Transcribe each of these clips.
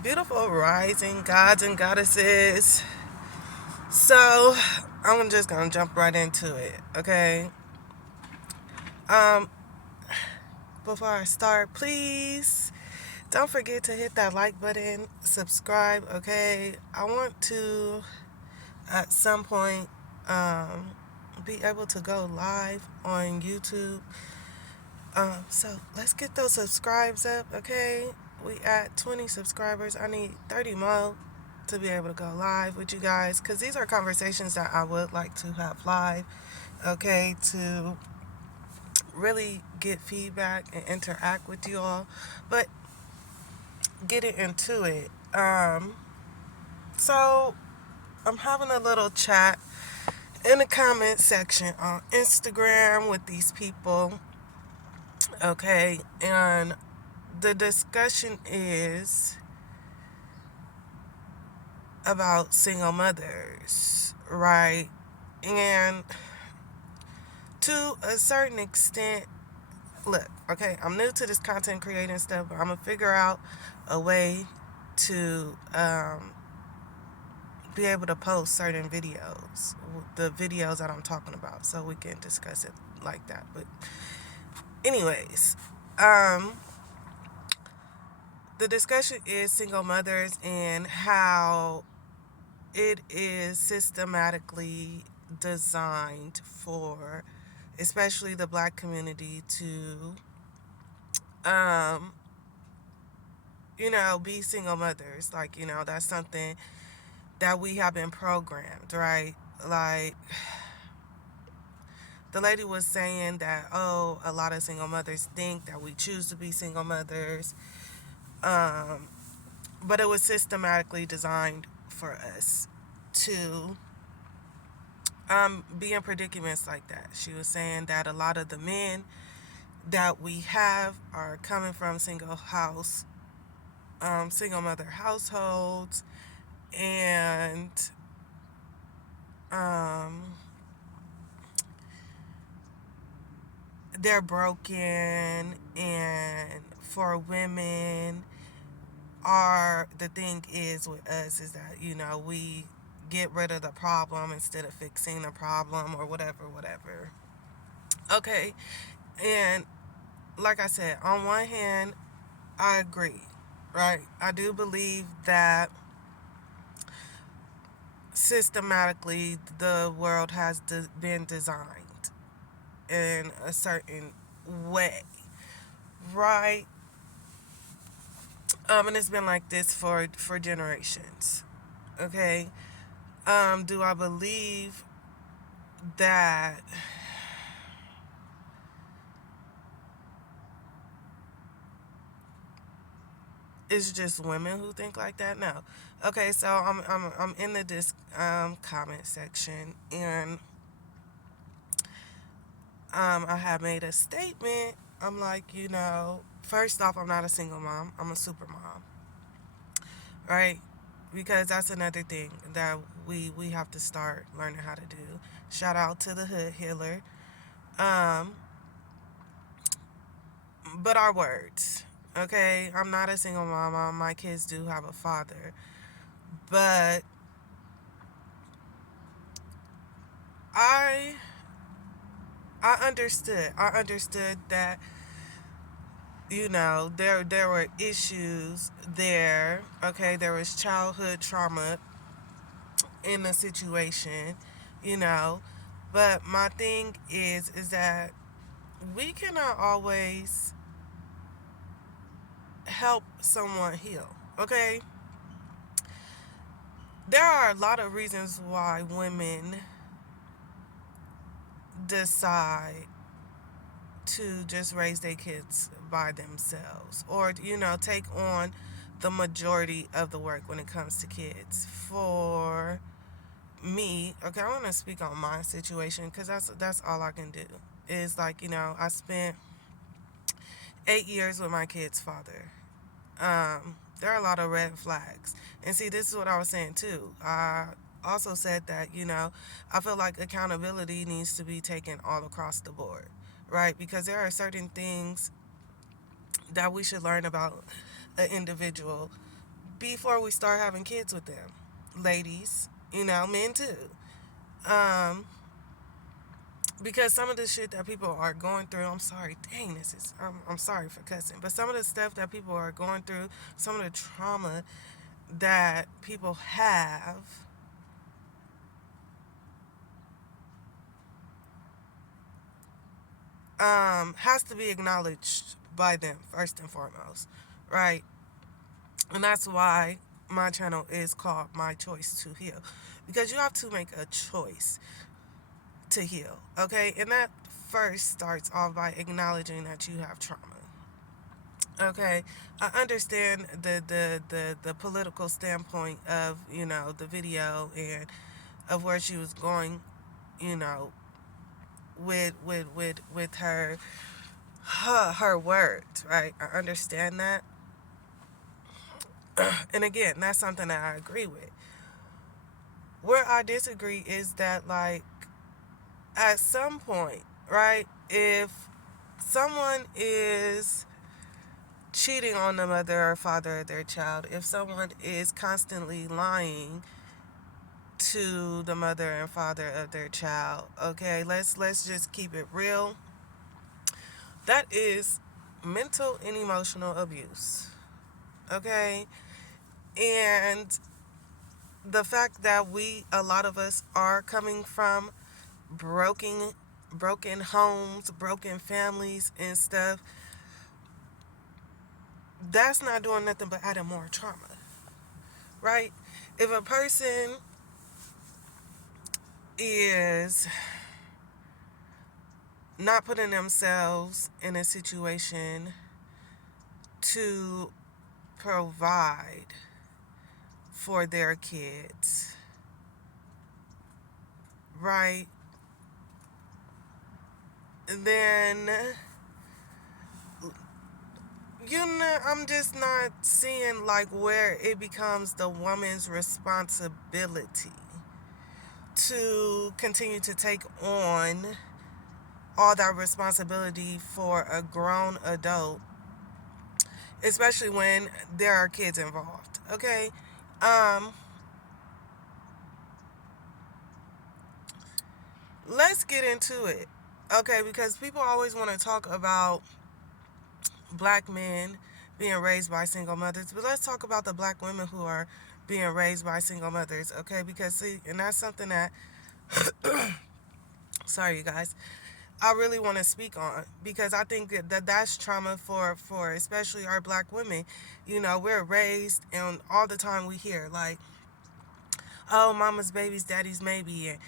Beautiful rising gods and goddesses. So, I'm just gonna jump right into it, okay? Um, Before I start, please don't forget to hit that like button, subscribe, okay? I want to at some point um be able to go live on YouTube. So let's get those subscribes up, okay? We at 20 subscribers. I need 30 more to be able to go live with you guys because these are conversations that I would like to have live, okay? To really get feedback and interact with you all, but getting into it. So I'm having a little chat in the comment section on Instagram with these people, okay? And the discussion is about single mothers, right? And to a certain extent, look, okay, I'm new to this content creating stuff, but I'm gonna figure out a way to be able to post certain videos, the videos that I'm talking about, so we can discuss it like that. But, anyways, um, the discussion is single mothers and how it is systematically designed for especially the black community to um be single mothers. Like, that's something that we have been programmed, right? Like, the lady was saying that, oh, a lot of single mothers think that we choose to be single mothers, um but it was systematically designed for us to be in predicaments like that. She was saying that a lot of the men that we have are coming from single mother households, and um, they're broken. And for women, the thing is with us is that we get rid of the problem instead of fixing the problem or whatever. Okay, and like I said, on one hand, I agree, right? I do believe that systematically the world has been designed in a certain way, right? And it's been like this for generations. Okay. Do I believe that it's just women who think like that? No. Okay, so I'm in the comment section, and I have made a statement. I'm like, first off, I'm not a single mom. I'm a super mom, right? Because that's another thing that we have to start learning how to do. Shout out to the hood healer. Um, but our words, okay? I'm not a single mom. My kids do have a father, but I I understood. I understood that there were issues there. Okay, there was childhood trauma in the situation, you know. But my thing is that we cannot always help someone heal. Okay, there are a lot of reasons why women decide to just raise their kids by themselves, or take on the majority of the work when it comes to kids. For me, okay, I want to speak on my situation because that's all I can do. Is like, I spent 8 years with my kid's father. There are a lot of red flags. And see, this is what I was saying too. I also said that, I feel like accountability needs to be taken all across the board, right? Because there are certain things that we should learn about an individual before we start having kids with them. Ladies, men too. Um, because some of the shit that people are going through, I'm sorry, dang, I'm sorry for cussing, but some of the stuff that people are going through, some of the trauma that people have, has to be acknowledged by them first and foremost, right? And that's why my channel is called My Choice to Heal, because you have to make a choice to heal, okay? And that first starts off by acknowledging that you have trauma. Okay, I understand the political standpoint of the video and of where she was going, you know, with her words, right? I understand that, and again, that's something that I agree with. Where I disagree is that, like, at some point, right, if someone is cheating on the mother or father of their child, if someone is constantly lying to the mother and father of their child, okay, let's just keep it real. That is mental and emotional abuse. Okay? And the fact that a lot of us are coming from broken homes, broken families and stuff, that's not doing nothing but adding more trauma. Right? If a person is not putting themselves in a situation to provide for their kids, right, then I'm just not seeing like where it becomes the woman's responsibility to continue to take on all that responsibility for a grown adult, especially when there are kids involved. Okay? Let's get into it. Okay, because people always want to talk about black men being raised by single mothers, but let's talk about the black women who are being raised by single mothers, okay? Because see, and that's something that sorry you guys, I really want to speak on, because I think that's trauma for especially our black women. We're raised, and all the time we hear like, oh, mama's baby's daddy's maybe, and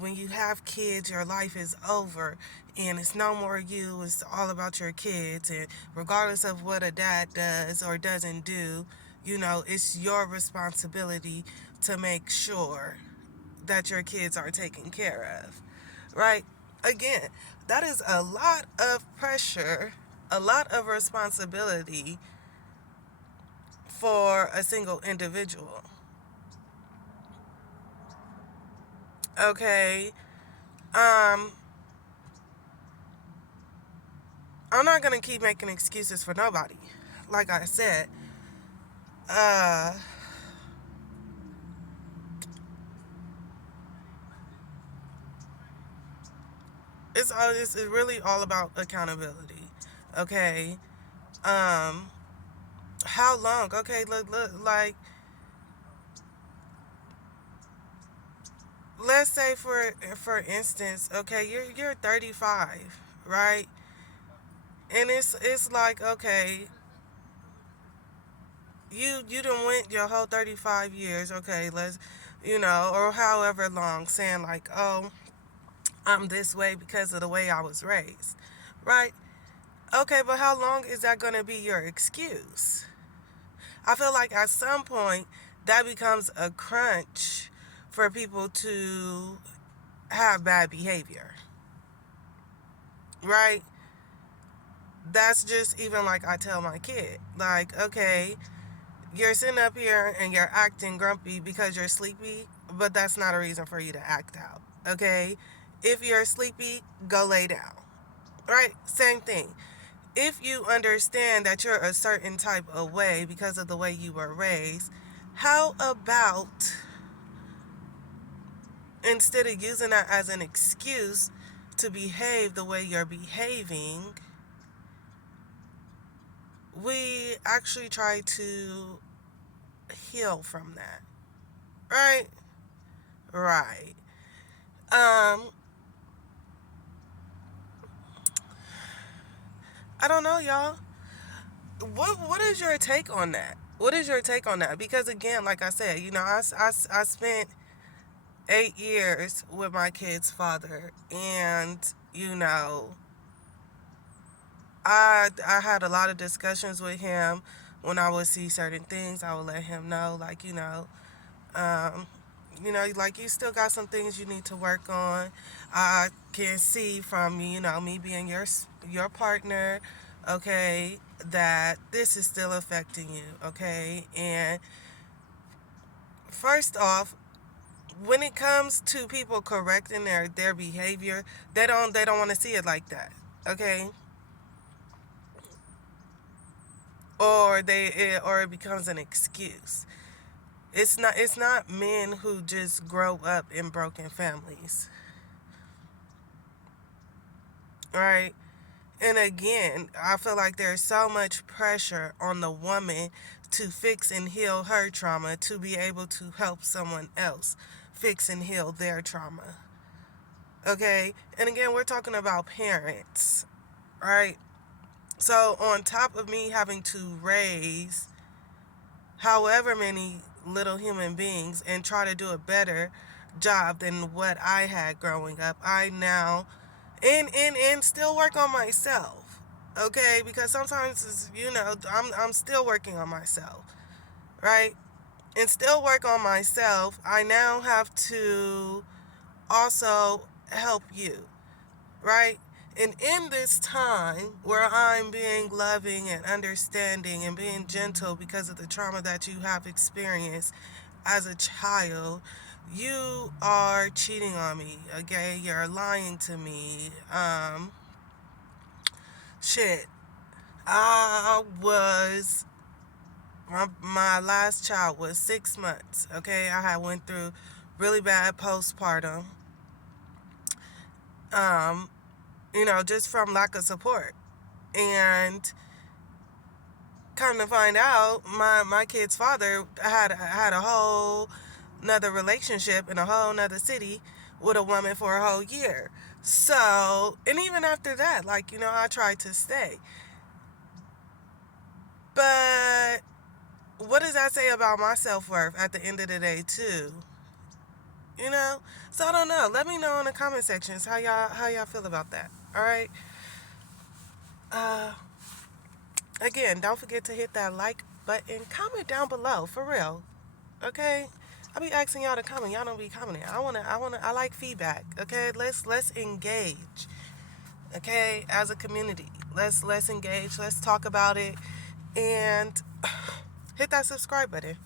when you have kids, your life is over and it's no more you, it's all about your kids, and regardless of what a dad does or doesn't do, it's your responsibility to make sure that your kids are taken care of, right? Again, that is a lot of pressure, a lot of responsibility for a single individual. Okay, I'm not gonna keep making excuses for nobody. Like I said, it's really all about accountability. Okay, how long? Okay, look, like, let's say for instance, okay, you're 35, right? And it's like, okay, you done went your whole 35 years, okay, let's, or however long, saying like, oh, I'm this way because of the way I was raised, right? Okay, but how long is that going to be your excuse? I feel like at some point that becomes a crunch for people to have bad behavior, right? That's just even like I tell my kid, like, okay, you're sitting up here and you're acting grumpy because you're sleepy, but that's not a reason for you to act out, okay? If you're sleepy, go lay down, right? Same thing. if you understand that you're a certain type of way because of the way you were raised, how about instead of using that as an excuse to behave the way you're behaving, we actually try to heal from that. Right? Right. I don't know, y'all. What is your take on that? What is your take on that? Because again, like I said, I spent 8 years with my kid's father, and I had a lot of discussions with him. When I would see certain things, I would let him know, like, um, like, you still got some things you need to work on. I can see from me being your partner, okay, that this is still affecting you, okay. And first off, when it comes to people correcting their behavior, they don't want to see it like that, okay. Or it becomes an excuse. It's not men who just grow up in broken families, right? And again, I feel like there's so much pressure on the woman to fix and heal her trauma to be able to help someone else fix and heal their trauma. Okay? And again, we're talking about parents, right? So, on top of me having to raise however many little human beings and try to do a better job than what I had growing up, I now and still work on myself. Okay, because sometimes I'm still working on myself, right? And still work on myself, I now have to also help you, right? And in this time where I'm being loving and understanding and being gentle because of the trauma that you have experienced as a child, you are cheating on me, okay? You're lying to me. Shit. I was my last child was 6 months, okay? I had went through really bad postpartum. Um, just from lack of support. And come to find out, my kid's father had a whole another relationship in a whole nother city with a woman for a whole year. So, and even after that, like, I tried to stay. But what does that say about my self-worth at the end of the day, too? So I don't know. Let me know in the comment sections how y'all feel about that. All right. uh Again, don't forget to hit that like button. Comment down below, for real. Okay? I be asking y'all to comment. Y'all don't be commenting. I like feedback. Okay? Let's engage. Okay? As a community. Let's engage. Let's talk about it. And hit that subscribe button.